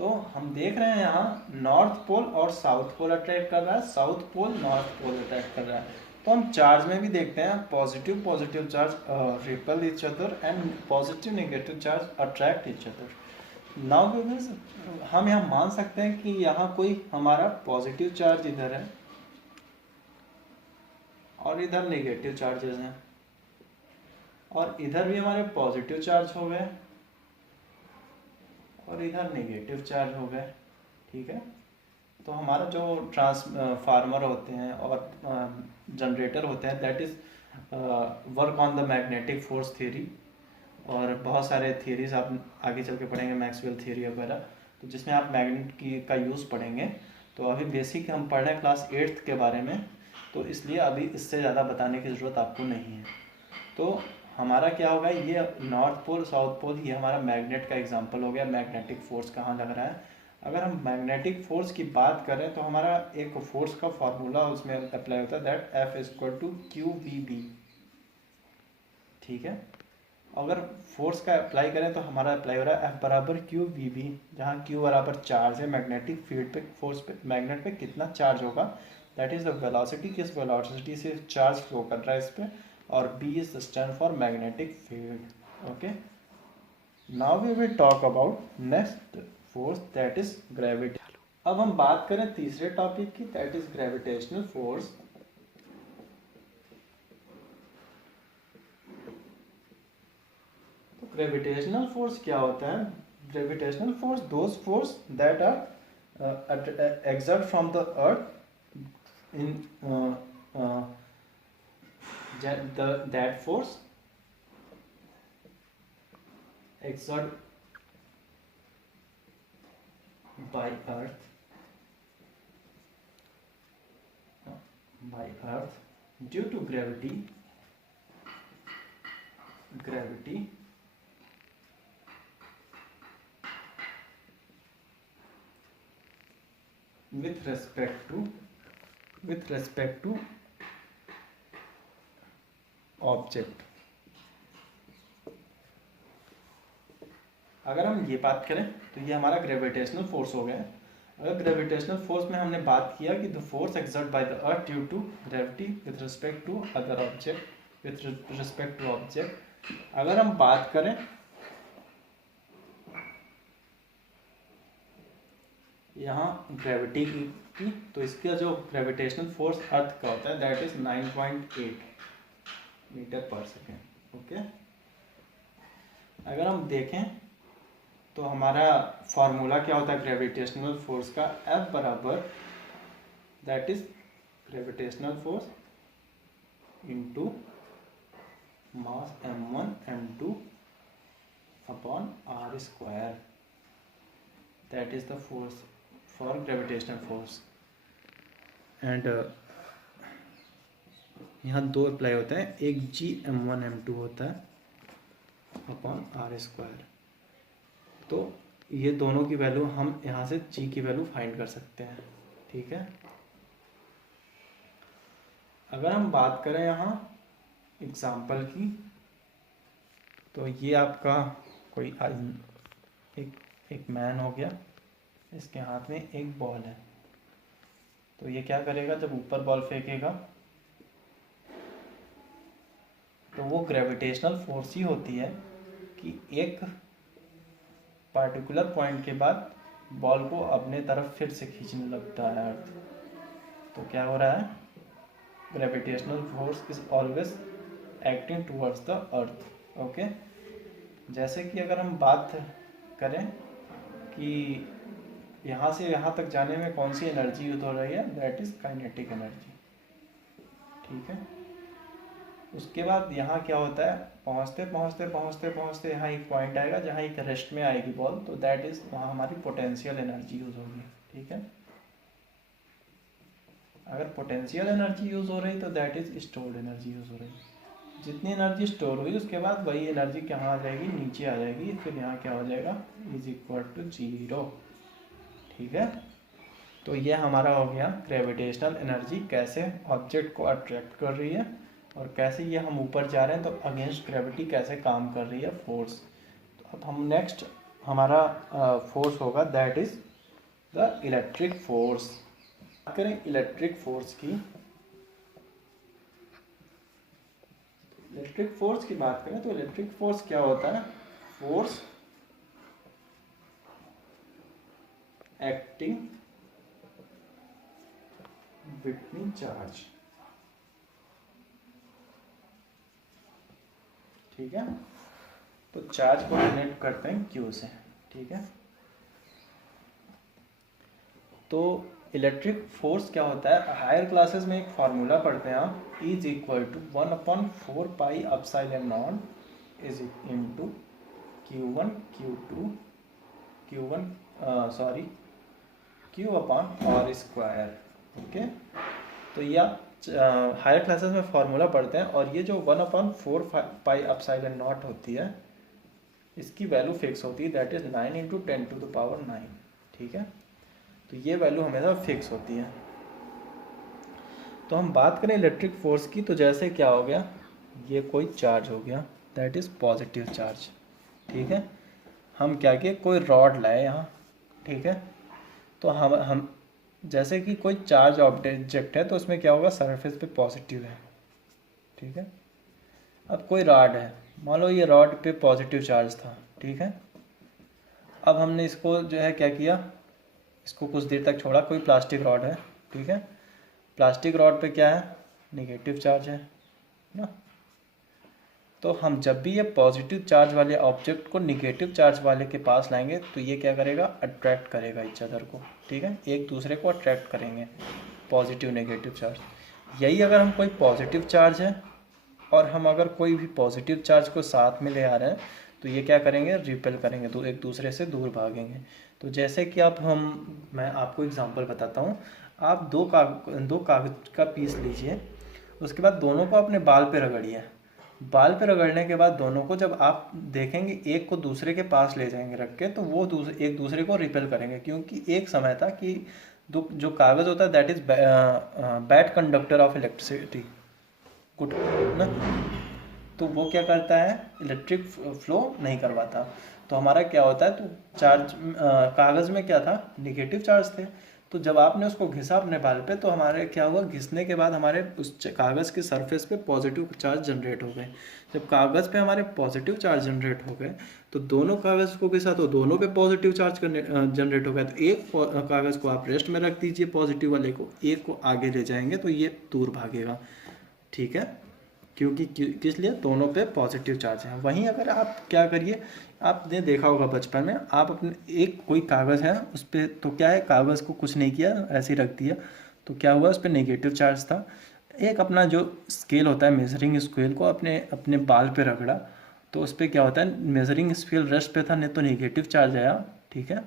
तो हम देख रहे हैं यहाँ नॉर्थ पोल और साउथ पोल अट्रैक्ट कर रहा है, south pole north pole attract कर रहा है। तो हम चार्ज में भी देखते हैं, positive positive charge ripple each other and positive negative charge attract each other. Now हम यहाँ मान सकते हैं कि यहाँ कोई हमारा पॉजिटिव चार्ज इधर है और इधर नेगेटिव चार्जेस हैं, और इधर भी हमारे पॉजिटिव चार्ज हो गए और इधर नेगेटिव चार्ज हो गए। ठीक है, तो हमारा जो ट्रांसफार्मर होते हैं और जनरेटर होते हैं that is work on the magnetic force theory, और बहुत सारे थियरीज आप आगे चल के पढ़ेंगे, मैक्सवेल थ्योरी वगैरह, तो जिसमें आप मैग्नेट की का यूज़ पढ़ेंगे। तो अभी बेसिक हम पढ़ रहे हैं क्लास 8th के बारे में, तो इसलिए अभी इससे ज़्यादा बताने की ज़रूरत आपको नहीं है। तो हमारा क्या होगा, ये नॉर्थ पोल साउथ पोल ये हमारा मैग्नेट का एग्जांपल हो गया, मैग्नेटिक फोर्स कहाँ लग रहा है। अगर हम मैग्नेटिक फोर्स की बात करें तो हमारा एक फोर्स का फॉर्मूला उसमें अप्लाई होता है, that F equal to Q V B. ठीक है, अगर फोर्स का अप्लाई करें तो हमारा अप्लाई हो रहा है F बराबर क्यू वी बी, जहाँ क्यू बराबर चार्ज है, मैग्नेटिक फील्ड पे फोर्स पे मैग्नेट पे कितना चार्ज होगा, दैट इज द वेलोसिटी, किस वेलोसिटी से चार्ज फ्लो कर रहा है इस पे, और B is stand for magnetic field. Okay, now we will talk about next force that is gravity. अब हम बात करें तीसरे टॉपिक की, दैट इज ग्रेविटेशनल फोर्स। तो ग्रेविटेशनल फोर्स क्या होता है? Gravitational force those force that are exert from the earth in that force exert by earth due to gravity with respect to object. अगर हम ये बात करें तो ये हमारा ग्रेविटेशनल फोर्स हो गया। अगर ग्रेविटेशनल फोर्स में हमने बात किया कि the force exert by the earth due to gravity with respect to other object, with respect to object. अगर हम बात करें यहाँ ग्रेविटी की, तो इसका जो ग्रेविटेशनल फोर्स अर्थ का होता है दैट इज 9.8 मीटर पर सेकेंड। ओके, अगर हम देखें तो हमारा फॉर्मूला क्या होता है ग्रेविटेशनल फोर्स का, F बराबर that is gravitational force into mass m1 m2 upon r square, that is the force for gravitational force. And यहाँ दो अप्लाई होता है, एक G m1 m2 होता है अपॉन r स्क्वायर। तो ये दोनों की वैल्यू हम यहाँ से G की वैल्यू फाइंड कर सकते हैं। ठीक है, अगर हम बात करें यहाँ एग्जाम्पल की, तो ये आपका कोई एक मैन हो गया, इसके हाथ में एक बॉल है। तो ये क्या करेगा, जब ऊपर बॉल फेंकेगा तो वो ग्रेविटेशनल फोर्स ही होती है कि एक पार्टिकुलर पॉइंट के बाद बॉल को अपने तरफ फिर से खींचने लगता है अर्थ। तो क्या हो रहा है, gravitational force is always acting towards the earth. Okay, जैसे कि अगर हम बात करें कि यहाँ से यहाँ तक जाने में कौन सी एनर्जी यूज हो रही है, दैट इज काइनेटिक एनर्जी। ठीक है, उसके बाद यहाँ क्या होता है, पहुँचते पहुँचते पहुँचते पहुँचते यहाँ एक पॉइंट आएगा जहाँ एक रेस्ट में आएगी बॉल, तो दैट इज वहाँ हमारी पोटेंशियल एनर्जी यूज होगी। ठीक है, अगर पोटेंशियल एनर्जी यूज हो रही तो that is stored energy use हो रही। जितनी एनर्जी स्टोर हुई उसके बाद वही एनर्जी कहाँ आ जाएगी, नीचे आ जाएगी, फिर यहाँ क्या हो जाएगा, इज इक्वल टू 0। ठीक है, तो ये हमारा हो गया ग्रेविटेशनल एनर्जी कैसे ऑब्जेक्ट को अट्रैक्ट कर रही है, और कैसे ये हम ऊपर जा रहे हैं तो अगेंस्ट ग्रेविटी कैसे काम कर रही है फोर्स। तो अब हम नेक्स्ट हमारा फोर्स होगा that is the electric force. बात करें इलेक्ट्रिक फोर्स की, इलेक्ट्रिक फोर्स की बात करें तो इलेक्ट्रिक फोर्स क्या होता है? Force acting between charge. ठीक है, तो चार्ज को कनेक्ट करते हैं क्यू से। ठीक है, तो इलेक्ट्रिक फोर्स क्या होता है? हायर क्लासेस में एक फार्मूला पढ़ते हैं आप, is equal to 1/4 pi epsilon not is into Q1 Q2 Q1 sorry Q upon R square. Okay, तो ये आप हायर क्लासेस में फार्मूला पढ़ते हैं, और ये जो 1/4 पाई एप्सिलॉन नॉट होती है, इसकी वैल्यू फिक्स होती है, दैट इज 9 × 10⁹ 9। ठीक है, तो ये वैल्यू हमेशा फिक्स होती है। तो हम बात करें इलेक्ट्रिक फोर्स की, तो जैसे क्या हो गया, ये कोई चार्ज हो गया, दैट इज़ पॉजिटिव चार्ज। ठीक है, हम क्या किए, कोई रॉड लाए यहाँ। ठीक है, तो हम जैसे कि कोई चार्ज ऑब्जेक्ट है, तो उसमें क्या होगा, सरफेस पे पॉजिटिव है। ठीक है, अब कोई रॉड है, मान लो ये रॉड पे पॉजिटिव चार्ज था। ठीक है, अब हमने इसको जो है क्या किया, इसको कुछ देर तक छोड़ा, कोई प्लास्टिक रॉड है। ठीक है, प्लास्टिक रॉड पे क्या है, नेगेटिव चार्ज है ना। तो हम जब भी ये पॉजिटिव चार्ज वाले ऑब्जेक्ट को निगेटिव चार्ज वाले के पास लाएंगे, तो ये क्या करेगा, अट्रैक्ट करेगा इच अदर को। ठीक है, एक दूसरे को अट्रैक्ट करेंगे, पॉजिटिव नेगेटिव चार्ज। यही अगर हम कोई पॉजिटिव चार्ज है और हम अगर कोई भी पॉजिटिव चार्ज को साथ में ले आ रहे हैं, तो ये क्या करेंगे, रिपेल करेंगे, तो एक दूसरे से दूर भागेंगे। तो जैसे कि मैं आपको एग्जांपल बताता हूँ। आप दो कागज का पीस लीजिए, उसके बाद दोनों को अपने बाल पे रगड़िए। बाल पे रगड़ने के बाद दोनों को जब आप देखेंगे, एक को दूसरे के पास ले जाएंगे रख के, तो वो एक दूसरे को रिपेल करेंगे, क्योंकि एक समय था कि जो कागज़ होता है that is bad conductor of electricity, good ना। तो वो क्या करता है, इलेक्ट्रिक फ्लो नहीं करवाता। तो हमारा क्या होता है, तो कागज़ में क्या था, निगेटिव चार्ज थे। तो जब आपने उसको घिसा अपने बाल पे, तो हमारे क्या हुआ, घिसने के बाद हमारे उस कागज़ के सरफेस पे पॉजिटिव चार्ज जनरेट हो गए। जब कागज़ पे हमारे पॉजिटिव चार्ज जनरेट हो गए, तो दोनों कागज़ को घिसा तो दोनों पे पॉजिटिव चार्ज जनरेट हो गया। तो एक कागज़ को आप रेस्ट में रख दीजिए पॉजिटिव वाले को, एक को आगे ले जाएंगे तो ये दूर भागेगा। ठीक है, क्योंकि किस लिए, दोनों पे पॉजिटिव चार्ज है। वहीं अगर आप क्या करिए, आपने देखा होगा बचपन में, आप अपने एक कोई कागज़ है उस पर, तो क्या है, कागज़ को कुछ नहीं किया, ऐसे ही रख दिया, तो क्या हुआ, उस पर नेगेटिव चार्ज था। एक अपना जो स्केल होता है, मेजरिंग स्केल को अपने अपने बाल पे रगड़ा, तो उस पर क्या होता है, मेजरिंग स्केल रेस्ट पे था, नहीं तो नेगेटिव चार्ज आया। ठीक है,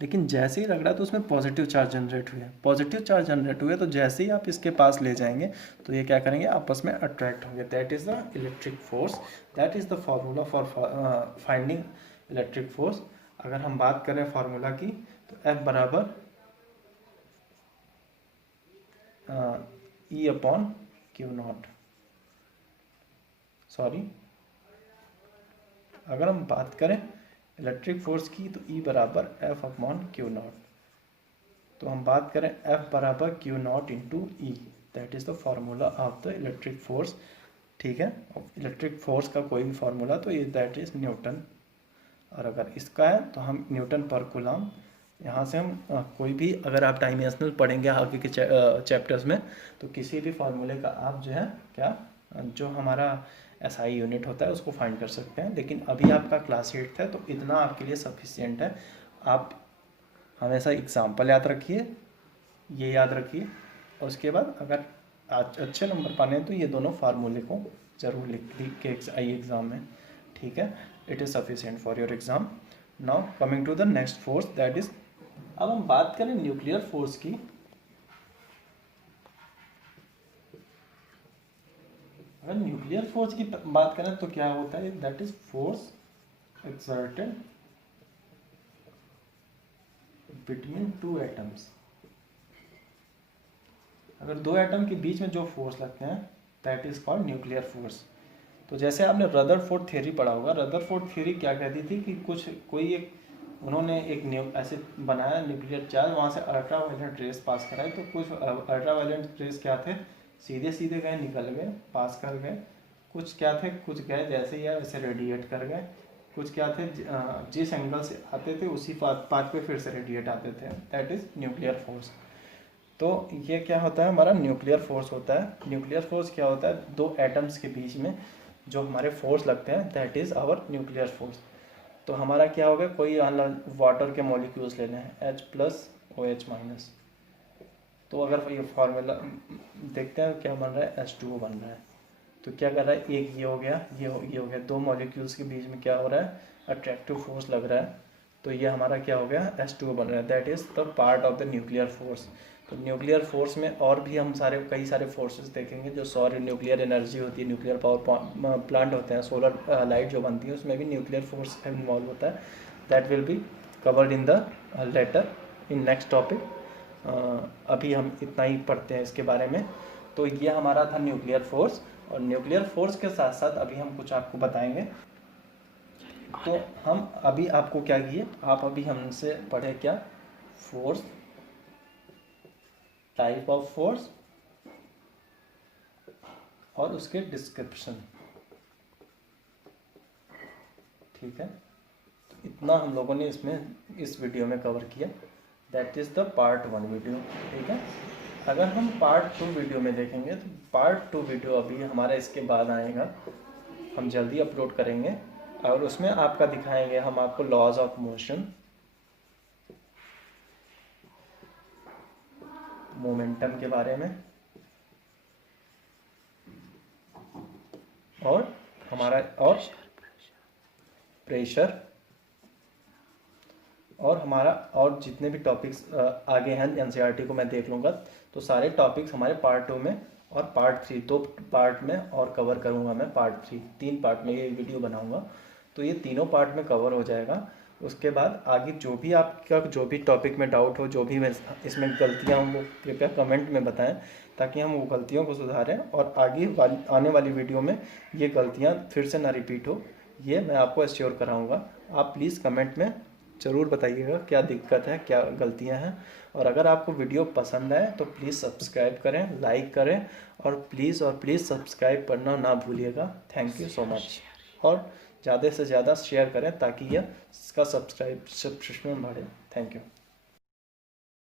लेकिन जैसे ही रगड़ा तो उसमें पॉजिटिव चार्ज जनरेट हुए। पॉजिटिव चार्ज जनरेट हुए, तो जैसे ही आप इसके पास ले जाएंगे, तो ये क्या करेंगे, आपस में अट्रैक्ट होंगे। That is the electric force, that is the formula for finding electric force. अगर हम बात करें फार्मूला की, तो F बराबर E upon Q not, sorry, अगर हम बात करें इलेक्ट्रिक फोर्स की, तो E बराबर F अपॉन क्यू नॉट। तो हम बात करें F बराबर Q not into E, that is the formula of the electric force. ठीक है, इलेक्ट्रिक फोर्स का कोई भी फार्मूला, तो ये दैट इज़ न्यूटन, और अगर इसका है तो हम न्यूटन पर कूलम। यहाँ से हम कोई भी, अगर आप डायमेंशनल पढ़ेंगे आगे के चैप्टर्स में, तो किसी भी फार्मूले का आप जो है क्या, जो हमारा SI यूनिट होता है उसको फाइंड कर सकते हैं। लेकिन अभी आपका क्लास 8 है, तो इतना आपके लिए सफिशियंट है। आप हमेशा एग्जाम्पल याद रखिए, ये याद रखिए, और उसके बाद अगर अच्छे नंबर पाने हैं, तो ये दोनों फार्मूले को जरूर लिख के आइए एग्ज़ाम में। ठीक है, it is sufficient for your exam. Now coming to the next force, that is, अब हम बात करें न्यूक्लियर फोर्स की। अगर न्यूक्लियर फोर्स की बात करें तो क्या होता है, that is force exerted between two atoms. अगर दो एटम के बीच में जो फोर्स लगते हैं, that is called nuclear force. तो जैसे आपने रदरफोर्ड थ्योरी पढ़ा होगा, रदरफोर्ड थ्योरी क्या कहती थी कि कोई एक उन्होंने एक ऐसे बनाया न्यूक्लियर चार्ज, वहाँ से अल्ट्रा वायलेंट रेस पास कराई। तो कुछ अल्ट्रा वायलेंट रेस क्या थे, सीधे सीधे गए, निकल गए, पास कर गए। कुछ क्या थे, कुछ गए जैसे ही वैसे रेडिएट कर गए। कुछ क्या थे, जिस एंगल से आते थे उसी पाथ पे फिर से रेडिएट आते थे। That is nuclear force. तो ये क्या होता है, हमारा न्यूक्लियर फोर्स होता है। न्यूक्लियर फोर्स क्या होता है, दो एटम्स के बीच में जो हमारे फोर्स लगते हैं, that is our nuclear force. तो हमारा क्या होगा, कोई वाटर के मॉलिक्यूल्स लेने हैं, H+OH-। तो अगर ये फार्मूला देखते हैं क्या बन रहा है, H2O बन रहा है। तो क्या कर रहा है, एक ये हो गया, ये हो गया, दो मॉलिक्यूल्स के बीच में क्या हो रहा है, अट्रैक्टिव फोर्स लग रहा है। तो ये हमारा क्या हो गया, H2O बन रहा है। That is the part of the nuclear force. तो न्यूक्लियर फोर्स में और भी हम कई सारे फोर्सेस देखेंगे, जो सौर न्यूक्लियर एनर्जी होती है, न्यूक्लियर पावर प्लांट होते हैं, सोलर लाइट जो बनती है उसमें भी न्यूक्लियर फोर्स इन्वॉल्व होता है। That will be covered in the later in next topic. अभी हम इतना ही पढ़ते हैं इसके बारे में। तो ये हमारा था न्यूक्लियर फोर्स। और न्यूक्लियर फोर्स के साथ साथ अभी हम कुछ आपको बताएंगे। तो हम अभी आपको क्या किए, आप अभी हमसे पढ़े क्या, फोर्स, टाइप ऑफ फोर्स और उसके डिस्क्रिप्शन। ठीक है, तो इतना हम लोगों ने इस वीडियो में कवर किया। That is the part 1 video. ठीक है, अगर हम पार्ट 2 वीडियो में देखेंगे तो पार्ट 2 वीडियो अभी हमारा इसके बाद आएगा, हम जल्दी अपलोड करेंगे। और उसमें आपका दिखाएंगे हम आपको लॉज ऑफ मोशन, मोमेंटम के बारे में, और हमारा और प्रेशर, और हमारा और जितने भी टॉपिक्स आगे हैं एनसीईआरटी को मैं देख लूँगा। तो सारे टॉपिक्स हमारे पार्ट 2 में और पार्ट 3, 2 पार्ट में और कवर करूँगा मैं। पार्ट 3 3 पार्ट में ये वीडियो बनाऊँगा, तो ये तीनों पार्ट में कवर हो जाएगा। उसके बाद आगे जो भी आपका जो भी टॉपिक में डाउट हो, जो भी इसमें गलतियाँ हों, वो कृपया कमेंट में बताएं, ताकि हम वो गलतियों को सुधारें और आने वाली वीडियो में ये गलतियाँ फिर से ना रिपीट हो, ये मैं आपको एश्योर कराऊँगा। आप प्लीज़ कमेंट में ज़रूर बताइएगा क्या दिक्कत है, क्या गलतियां हैं। और अगर आपको वीडियो पसंद आए तो प्लीज़ सब्सक्राइब करें, लाइक करें, और प्लीज़ सब्सक्राइब करना ना भूलिएगा। Thank you so much. और ज़्यादा से ज़्यादा शेयर करें ताकि यह इसका सब्सक्रिप्शन बढ़े। Thank you.